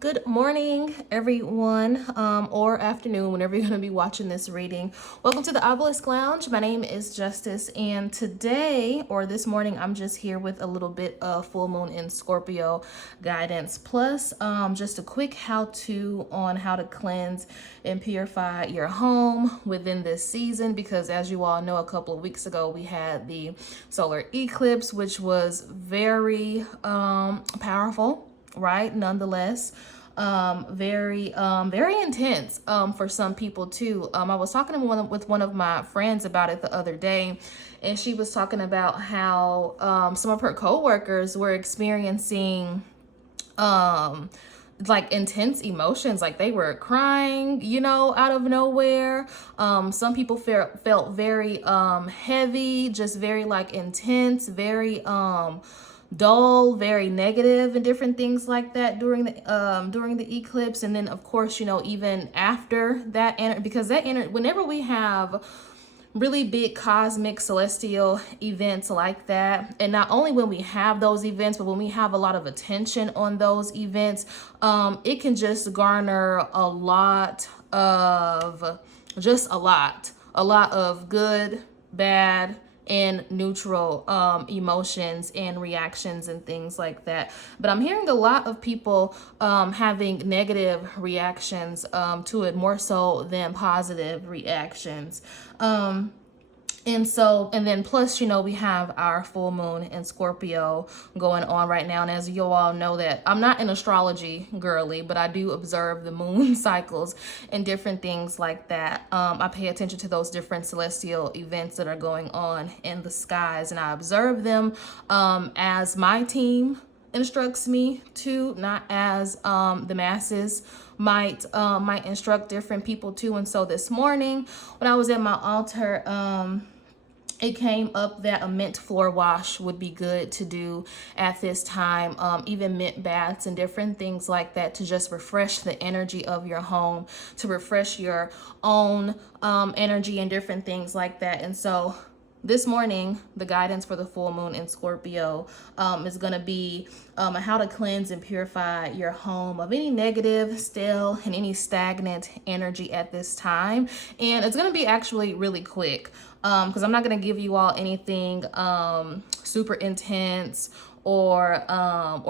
Good morning, everyone, or afternoon, whenever you're going to be watching this reading. Welcome to the Obelisk Lounge. My name is Justice, and today, or this morning, I'm just here with a little bit of full moon in Scorpio guidance, plus just a quick how-to on how to cleanse and purify your home within this season, because as you all know, a couple of weeks ago, we had the solar eclipse, which was very powerful, right? Nonetheless, very intense for some people too. I was talking to with one of my friends about it the other day, and she was talking about how some of her coworkers were experiencing like intense emotions, like they were crying, out of nowhere. Some people felt very heavy, just very like intense, very dull, very negative, and different things like that during the eclipse. And then of course, even after that, because that whenever we have really big cosmic celestial events like that, and not only when we have those events, but when we have a lot of attention on those events, it can just garner a lot of good, bad, and neutral emotions and reactions and things like that. But I'm hearing a lot of people having negative reactions to it, more so than positive reactions. And then plus, we have our full moon in Scorpio going on right now. And as you all know, that I'm not an astrology girly, but I do observe the moon cycles and different things like that. I pay attention to those different celestial events that are going on in the skies, and I observe them as my team instructs me to, not as the masses might instruct different people to. And so this morning when I was at my altar, it came up that a mint floor wash would be good to do at this time, even mint baths and different things like that, to just refresh the energy of your home, to refresh your own energy and different things like that. And so this morning, the guidance for the full moon in Scorpio is going to be how to cleanse and purify your home of any negative, stale, and any stagnant energy at this time. And it's going to be actually really quick, because I'm not going to give you all anything super intense or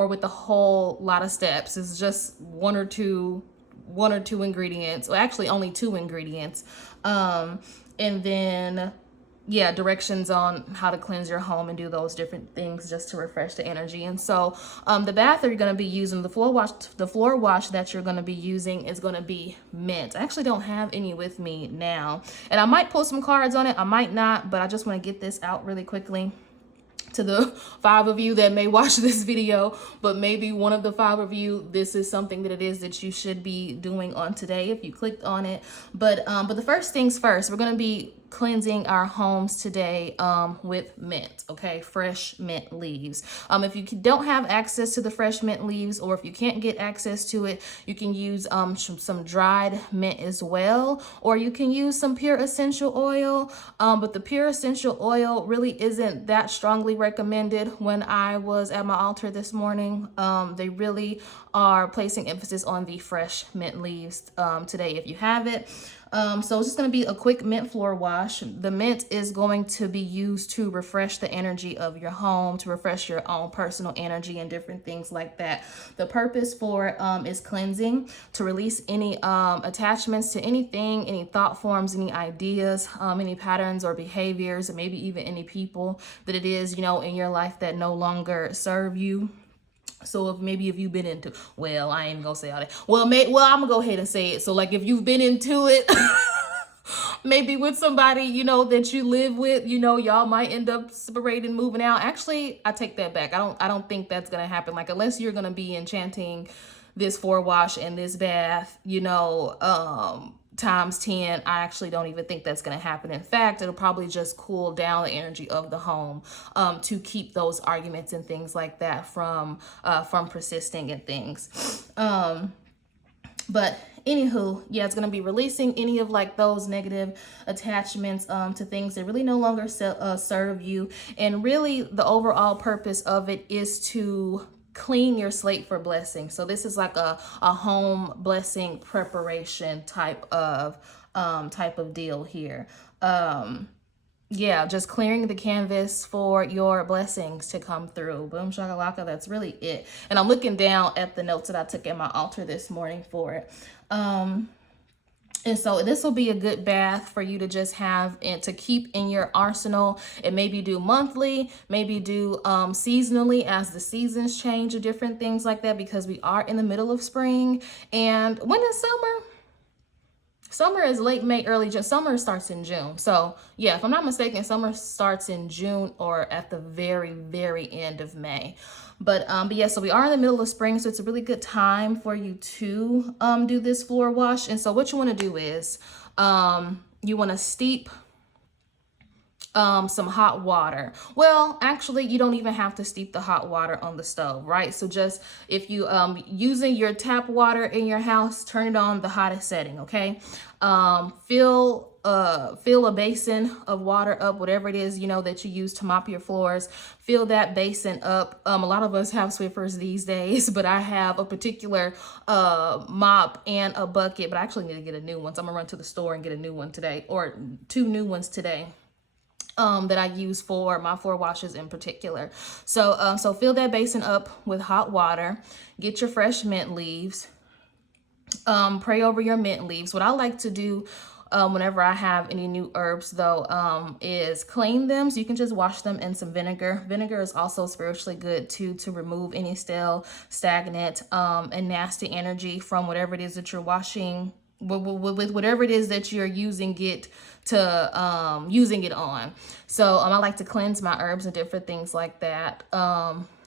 with a whole lot of steps. It's just one or two ingredients. Well, actually only two ingredients. And then directions on how to cleanse your home and do those different things just to refresh the energy. And so the bath that you're going to be using, the floor wash that you're going to be using is going to be mint. I actually don't have any with me now, and I might pull some cards on it, I might not, but I just want to get this out really quickly to the 5 of you that may watch this video, but maybe one of the 5 of you, this is something that it is that you should be doing on today if you clicked on it. But the first things first, we're going to be cleansing our homes today with mint, okay? Fresh mint leaves. If you don't have access to the fresh mint leaves, or if you can't get access to it, you can use some dried mint as well, or you can use some pure essential oil. But the pure essential oil really isn't that strongly recommended. When I was at my altar this morning, they really are placing emphasis on the fresh mint leaves today if you have it. So it's just going to be a quick mint floor wash. The mint is going to be used to refresh the energy of your home, to refresh your own personal energy and different things like that. The purpose for is cleansing, to release any attachments to anything, any thought forms, any ideas, any patterns or behaviors, and maybe even any people that it is, in your life that no longer serve you. So if you've been into, well, I ain't gonna say all that. Well, I'm gonna go ahead and say it. So like if you've been into it, maybe with somebody, that you live with, y'all might end up separating, moving out. Actually, I take that back. I don't think that's gonna happen. Like unless you're gonna be enchanting this floor wash and this bath, times 10, I actually don't even think that's going to happen. In fact, it'll probably just cool down the energy of the home to keep those arguments and things like that from persisting and things. But anywho, it's going to be releasing any of like those negative attachments to things that really no longer serve you. And really the overall purpose of it is to clean your slate for blessing. So this is like a home blessing preparation type of deal here. Yeah, just clearing the canvas for your blessings to come through. Boom shakalaka, that's really it. And I'm looking down at the notes that I took at my altar this morning for it. And so this will be a good bath for you to just have and to keep in your arsenal. And maybe do monthly, maybe do seasonally as the seasons change or different things like that, because we are in the middle of spring. And when is summer? Summer is late May, early June. Summer starts in June. So yeah, if I'm not mistaken, summer starts in June or at the very, very end of May. But yeah, so we are in the middle of spring, so it's a really good time for you to do this floor wash. And so what you want to do is you want to steep some hot water. Well, actually, you don't even have to steep the hot water on the stove, right? So just if you using your tap water in your house, turn it on the hottest setting, okay? Fill a basin of water up, whatever it is, you know, that you use to mop your floors. Fill that basin up. A lot of us have Swiffers these days, but I have a particular mop and a bucket, but I actually need to get a new one. So I'm gonna run to the store and get a new one today, or 2 new ones today. That I use for my floor washes in particular. So, so fill that basin up with hot water. Get your fresh mint leaves. Pray over your mint leaves. What I like to do whenever I have any new herbs, though, is clean them. So you can just wash them in some vinegar. Vinegar is also spiritually good too, to remove any stale, stagnant, and nasty energy from whatever it is that you're washing with whatever it is that you're using it on. So I like to cleanse my herbs and different things like that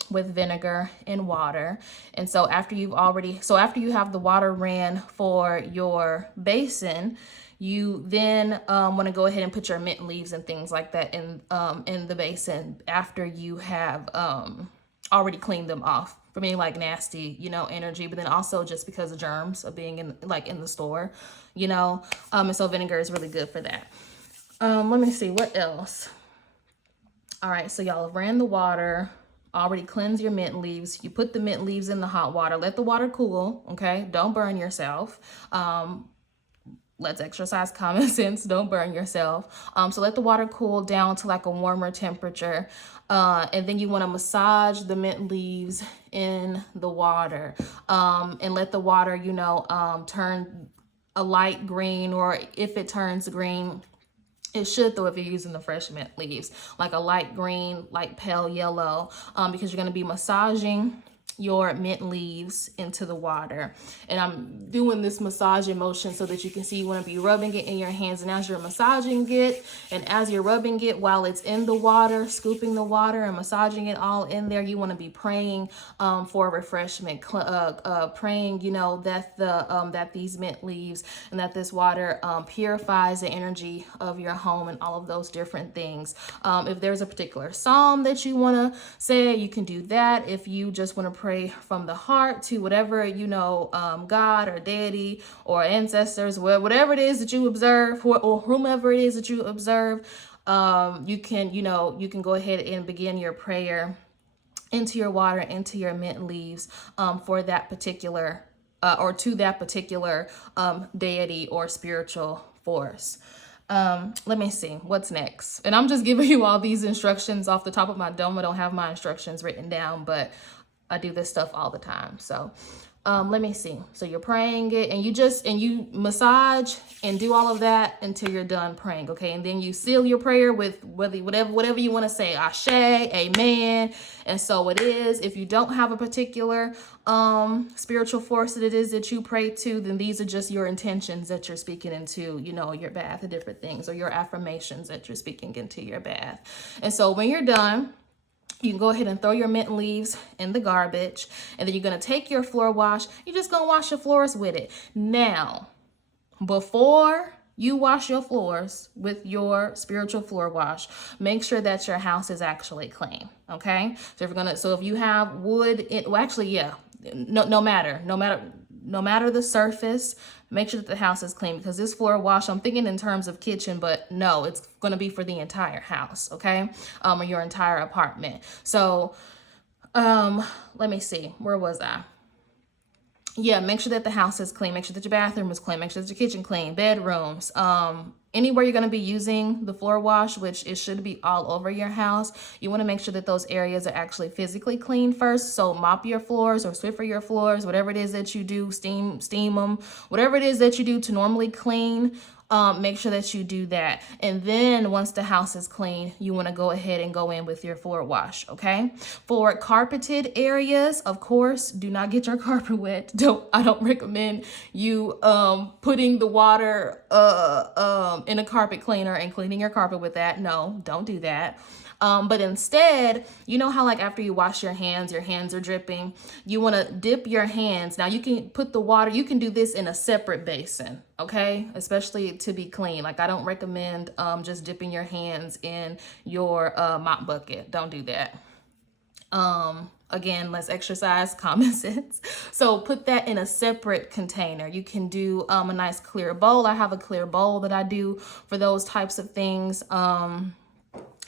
with vinegar and water. And so after you have the water ran for your basin, you then want to go ahead and put your mint leaves and things like that in the basin after you have already cleaned them off from any like nasty, you know, energy, but then also just because of germs of being in the store, you know, and so vinegar is really good for that. Let me see what else. All right, so y'all have ran the water, already cleanse your mint leaves. You put the mint leaves in the hot water, let the water cool, okay? Don't burn yourself. Let's exercise common sense. Don't burn yourself. So let the water cool down to like a warmer temperature. And then you want to massage the mint leaves in the water. And let the water, you know, turn a light green, or if it turns green, it should, though, if you're using the fresh mint leaves, like a light green, like pale yellow, because you're going to be massaging your mint leaves into the water. And I'm doing this massaging motion so that you can see. You want to be rubbing it in your hands, and as you're massaging it and as you're rubbing it while it's in the water, scooping the water and massaging it all in there, you want to be praying for refreshment, praying, you know, that that these mint leaves and that this water purifies the energy of your home and all of those different things. If there's a particular psalm that you want to say, you can do that. If you just want to pray from the heart to whatever, you know, God or deity or ancestors, whatever it is that you observe, or whomever it is that you observe, you can go ahead and begin your prayer into your water, into your mint leaves, for that particular or to that particular deity or spiritual force. Let me see what's next. And I'm just giving you all these instructions off the top of my dome. I don't have my instructions written down, but I do this stuff all the time. So let me see. So you're praying it, and you massage and do all of that until you're done praying. Okay. And then you seal your prayer with whatever you want to say, Ashe, amen. And so it is. If you don't have a particular spiritual force that it is that you pray to, then these are just your intentions that you're speaking into, you know, your bath and different things, or your affirmations that you're speaking into your bath. And so when you're done, you can go ahead and throw your mint leaves in the garbage, and then you're going to take your floor wash. You're just going to wash your floors with it. Now, before you wash your floors with your spiritual floor wash, make sure that your house is actually clean. Okay. So if you have wood, no matter the surface, make sure that the house is clean, because this floor wash, I'm thinking in terms of kitchen, but no, it's going to be for the entire house. Okay. Or your entire apartment. So Let me see. Where was I? Yeah, make sure that the house is clean. Make sure that your bathroom is clean. Make sure that your kitchen clean, bedrooms, anywhere you're going to be using the floor wash, which it should be all over your house. You want to make sure that those areas are actually physically clean first. So mop your floors or Swiffer your floors, whatever it is that you do, steam them, whatever it is that you do to normally clean. Make sure that you do that. And then once the house is clean, you want to go ahead and go in with your floor wash, okay? For carpeted areas, of course, do not get your carpet wet. I don't recommend you putting the water in a carpet cleaner and cleaning your carpet with that. No, don't do that. But instead, you know how like after you wash your hands are dripping. You want to dip your hands. Now you can put the water, you can do this in a separate basin, okay? Especially to be clean. Like I don't recommend just dipping your hands in your mop bucket. Don't do that. Again, let's exercise common sense. So put that in a separate container. You can do a nice clear bowl. I have a clear bowl that I do for those types of things.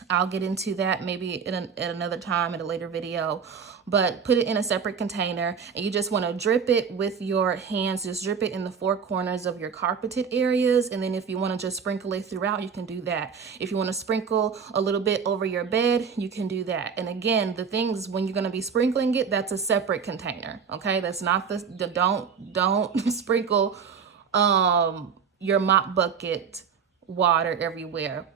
I'll get into that maybe at another time in a later video, but put it in a separate container and you just want to drip it with your hands. Just drip it in the four corners of your carpeted areas. And then if you want to just sprinkle it throughout, you can do that. If you want to sprinkle a little bit over your bed, you can do that. And again, the things when you're going to be sprinkling it, that's a separate container. Okay. That's not don't sprinkle, your mop bucket water everywhere.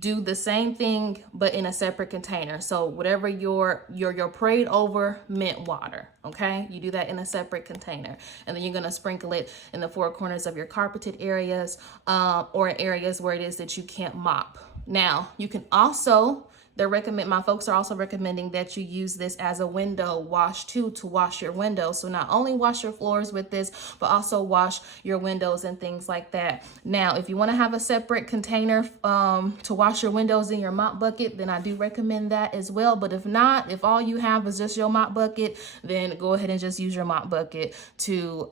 Do the same thing but in a separate container. So whatever your prayed over mint water, okay, you do that in a separate container, and then you're going to sprinkle it in the four corners of your carpeted areas or areas where it is that you can't mop. Now you can also, my folks are also recommending that you use this as a window wash too, to wash your windows. So not only wash your floors with this, but also wash your windows and things like that. Now, if you want to have a separate container to wash your windows in your mop bucket, then I do recommend that as well. But if not, if all you have is just your mop bucket, then go ahead and just use your mop bucket to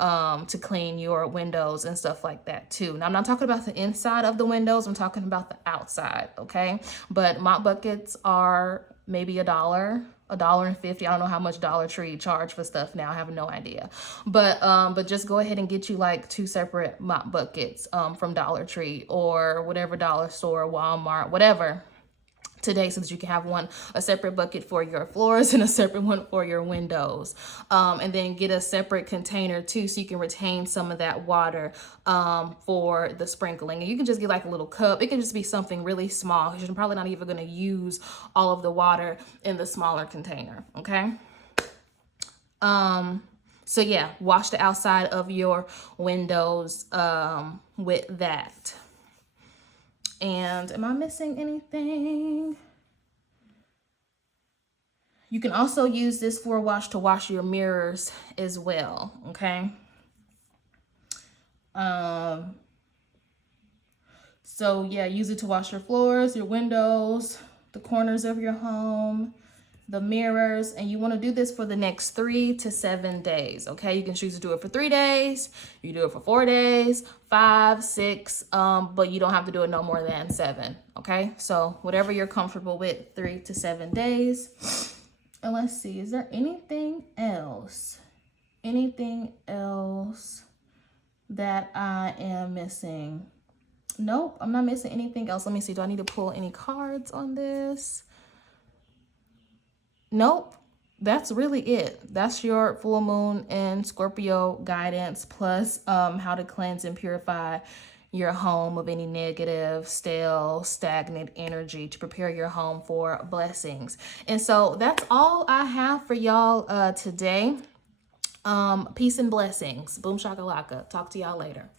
clean your windows and stuff like that too. Now, I'm not talking about the inside of the windows. I'm talking about the outside, okay? But mop buckets are maybe $1.50. I don't know how much Dollar Tree charge for stuff now. I have no idea. But just go ahead and get you like 2 separate mop buckets from Dollar Tree or whatever dollar store, Walmart, whatever, today, so that you can have a separate bucket for your floors and a separate one for your windows. And then get a separate container too, so you can retain some of that water for the sprinkling. And you can just get like a little cup. It can just be something really small, because you're probably not even going to use all of the water in the smaller container, okay? So yeah, wash the outside of your windows with that. And am I missing anything? You can also use this floor wash to wash your mirrors as well, okay? So yeah, use it to wash your floors, your windows, the corners of your home, the mirrors, and you want to do this for the next 3 to 7 days, okay? You can choose to do it for 3 days, you do it for 4 days, 5, 6, but you don't have to do it no more than 7, okay? So whatever you're comfortable with, 3 to 7 days. And let's see, is there anything else? Anything else that I am missing? Nope, I'm not missing anything else. Let me see, do I need to pull any cards on this? Nope, that's really it. That's your full moon and Scorpio guidance, plus how to cleanse and purify your home of any negative, stale, stagnant energy to prepare your home for blessings. And so that's all I have for y'all today. Peace and blessings. Boom shakalaka. Talk to y'all later.